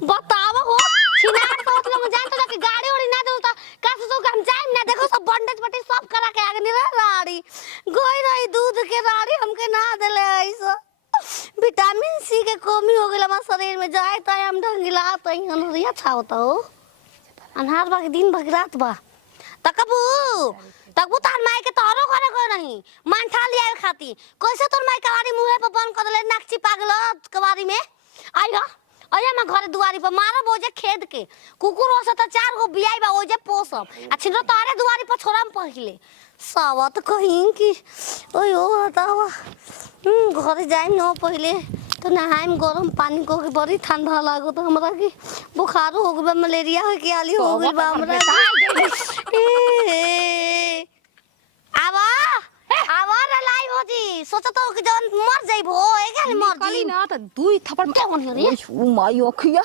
बताओ हो छिनार तो लोग जानत ना कि गाड़ी ओड़ी ना दे तो कैसे सो हम जाए ना देखो सब बंडेज पट्टी सब करा के आगे नहीं राड़ी गोई रही दूध के राड़ी हमके ना देले ऐसा विटामिन सी के कमी हो गेल हमार शरीर में जाए त हम ढंगिला त हनरिया छा होता हो अनहार बा के दिन भर रात बा तकबू तार माई के तोरो घरे गए नहीं मानठा लिया खाती कैसे तोर माई कवारी मुंह पे बंद कर ले नाक चिपागल कवारी में आइयो अरे मैं घरे दुआरी पर मारो बोझे खेद के कुकुर हो से त 4 गो बियाई बा ओजे पोसब आ छिनो तारे दुआरी पर छोराम पहिले सावत कहीं कि ओयो हटावा घरे जाई न पहिले तो नहाइम गरम पानी को के बड़ी ठंडा लागो तो हमरा की बुखार हो गबे मलेरिया हो के आली हो गइल बा हमरा आवा आवा रे लाई होजी सोच तो कि जन मर जाइबो एगे मर कली ना त दुई थप्पड़ क्या बन रे ओ माई ओखिया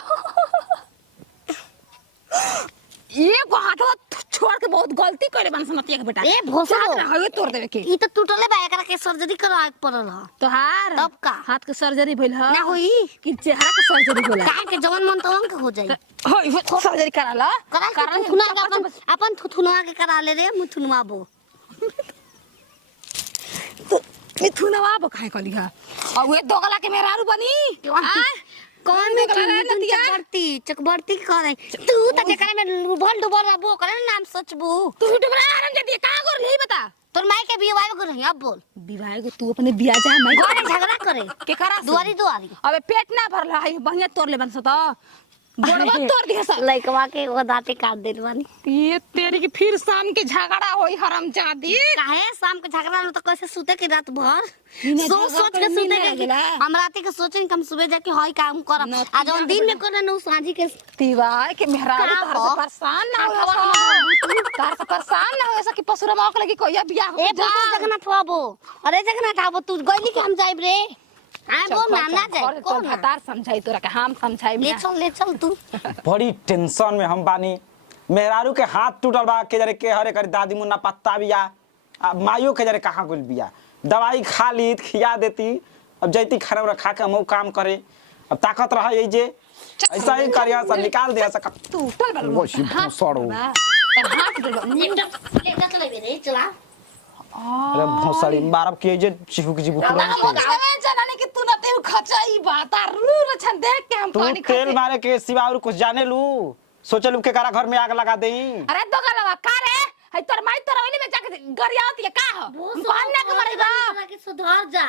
एक हाथवा छोड़ के बहुत गलती करे बन समतिया के बेटा ए भोसो हवे तोड़ देवे के ई त टूटले बा एकरा के सर्जरी कराए पड़ल ह तोहार तब का हाथ के सर्जरी भइल ह ना होई कि चेहरा के सर्जरी होला का के जवन मन तवन के हो जाई होई सर्जरी कराला करा थुना के अपन थुनवा के करा ले रे मुथुनवाबो तो मिथुनवा बखाए कली हा और वे दोगला के मेहरारू बनी कौन में चकबर्ती करे तू त जेकरा में भल डुबल बो करे नाम सचबू तू डुबरा आराम दे दिए कहां कर नहीं बता तोर माई के बियाह कर रही अब बोल विवाह को तू अपने बिया जा मैं घरे झगड़ा करे के करा दुआरी दुआरी अबे पेट ना भरल है बढ़िया तोड़ ले बन सता गोड़वा तोड़ दिया सब लइकवा के वो दांते काट देल बानी ये तेरी की फिर शाम के झगड़ा होई हरामजादी काहे शाम के झगड़ा में तो कैसे सोते के रात भर सोच के नींद सोते आ के गेला। हम रात के सोचें कि हम सुबह जाके हई काम करब आज हम दिन में करना नो सांझी के तिवाय के मेहरारू का तार हो? से परेशान ना हो तार से परेशान ना हो ऐसा कि पसुरा मौक लगी कोई बियाह हो ए बोल जगन्नाथ बाबू अरे जगन्नाथ बाबू तू गइली कि हम जाइब रे हां बोल ना ना जाए कौन हतार समझाई तोरा के हम समझाई ले चल तू बड़ी टेंशन में हम बानी मेहरारू के हाथ टूटल बा के जरे के हरे कर दादी मुन्ना पत्ता बिया माइयो के जरे कहां गुल बिया दवाई खा ली खिया देती अब जैती खाना वाला खा के हम काम करे अब ताकत रहा ये जे ऐसा ही करिया सब निकाल दिया सक टूटल बल वो शिव सड़ो हाथ ले चल रे चला अरे भोसड़ी मारब के जे चिहू के जीबू जाने कि तू ना तेल खचाई बात रूर छन देख के हम तू पानी तेल मारे के सिवा और कुछ जाने लू सोचलू के करा घर में आग लगा देई अरे दोगलवा का रे है तोर माई तोर ओइली में जाके गरियावती है का हो पानी के मरेगा के सुधर जा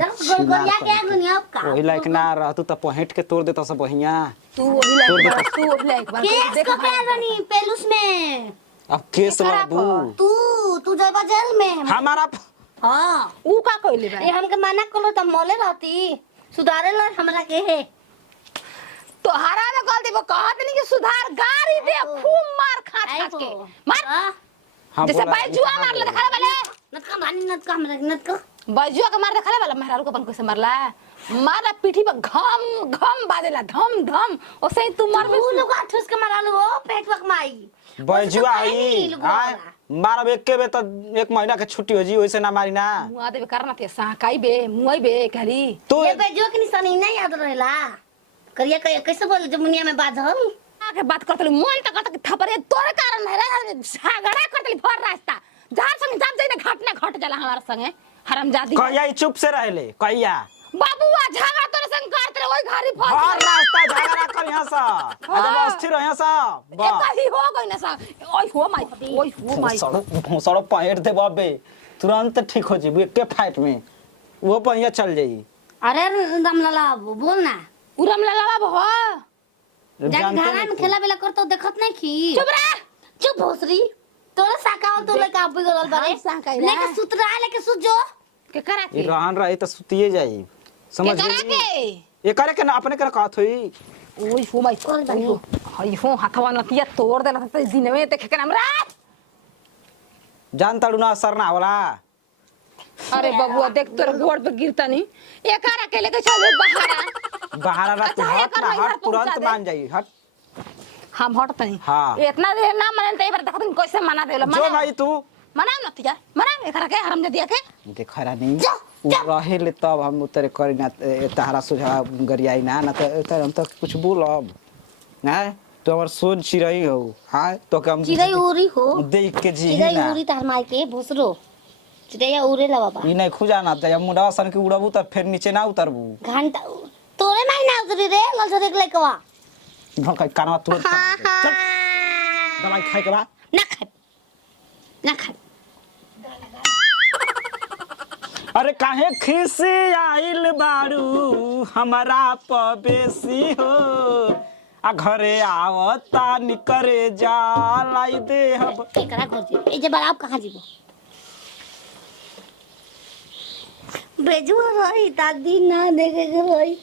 दस गोलगोलिया के गुनिया का ओही लायक ना रह तू त पहेट के तोड़ देता सब बहिया तू ओही लायक बात केस देख को क्या बनी पेलुस में अब केस लड़बू तू जाबा जेल में हमारा हां ऊ का कइले बा ए हमके मना कलो त मोले रहती सुधारे ला हमरा के है तोहरा में गलती वो कहत नहीं कि सुधार गाड़ी दे खूब मार खा के मार जैसे बैजुआ मार ले खा वाले नत का मानी नत का हमरा नत का बैजुआ के मार खा वाला मेहरारू को अपन कैसे मारला मारा पीठी पर घम घम बाजेला धम धम ओसे तू मार तू लोग ठुस के मारा लो पेट पक माई बैजुआ आई आय मारब एक के बे त एक महीना के छुट्टी हो जी वैसे ना मारी ना मुआ देबे करना ते साकाई बे मुई बे करी तू ये बेजो के निशानी नहीं याद रहेला करिया कैसे बोल जमुनिया में बाजल आके बात करतली मन त कहत कि थपरे तोरे कारण है रे झगड़ा करतली भर रास्ता जहां संग जाम जाई ना घटना घट जाला हमारा संगे हरामजादी कहिया ई चुप से रहले कहिया बाबूआ झगड़ा तोरे संग करतले ओई घरी फस हर रास्ता झगड़ा कर यहां सा जब अस्थिर यहां सा एक ही हो गई ना सा ओई हो माई सड़ो पैर दे बाबे तुरंत ठीक हो जी एक के फाइट में वो पहिया चल जाई अरे रामलाला बोल ना उरम ललावा भो जाके घरा में खेला बेला करतो देखत नहीं की चुप रह चुप भोसरी तोरे साकावल तो लेके अब गलल बारे लेके सुतरा लेके सुत जो के करा के ई रहन रही त सुतिए जाई समझ के करा के ये करे के ना अपने के कहत होई ओई हो माई कौन बनी? हई हो हाथवा नतिया तोड़ देला त दिन में देखे के हमरा जान ताड़ू ना असर ना होला अरे बबुआ देख तोर गोड़ पे गिरता नहीं एकरा के लेके चल बहारा बहारा रात अच्छा, हट एकर ना नैहर हट पहुंचा तुरंत दे। मान जाई हट हम हट तनी हाँ। इतना देर ना मनन त एबार देखत कैसे मना देला जो मना भाई तू मना नतिया मना एकरा के हराम दे दिया के देखा नहीं जा उ रहे ले तब हम उतरे करी ना तहरा सुझा गरियाई ना ना तो हम तो कुछ बोलब हैं तो हमर सोन चिरई हो हां तो हम चिड़ै उड़ी हो देख के जी चिड़ै ना उड़ी तार माई के भोसरो चिड़ैया उड़े ला बाबा ई नहीं खुजा ना त मुंडा सन के उड़बू त फिर नीचे ना उतरबू घंटा तोरे माई ना उतरी रे ललसरे के लेकवा भका कानवा तुरंत चल दवाई खाए के बाद ना खाए ना खाए अरे काहे खिसी आइल बारू हमारा पबेसी हो आ घरे आवता निकरे जा लाई दे हब एकरा घर जी ए जे बार आप कहां जीबो बेजुआ रही दादी ना देखे के रही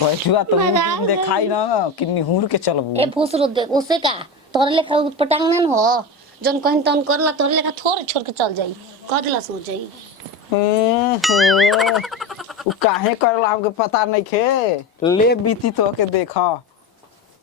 बैठुआ तो मजा दिन देखाई ना कि निहुर के चलबू ए फुसरो देख उसे का तोरे लेखा पटांग न हो जन कहीं तन करला तोरे लेखा थोड़े छोड़ के चल जाई कह दिला सो जाई उ काहे करला हमके पता नहीं खे ले बीती तो के देखा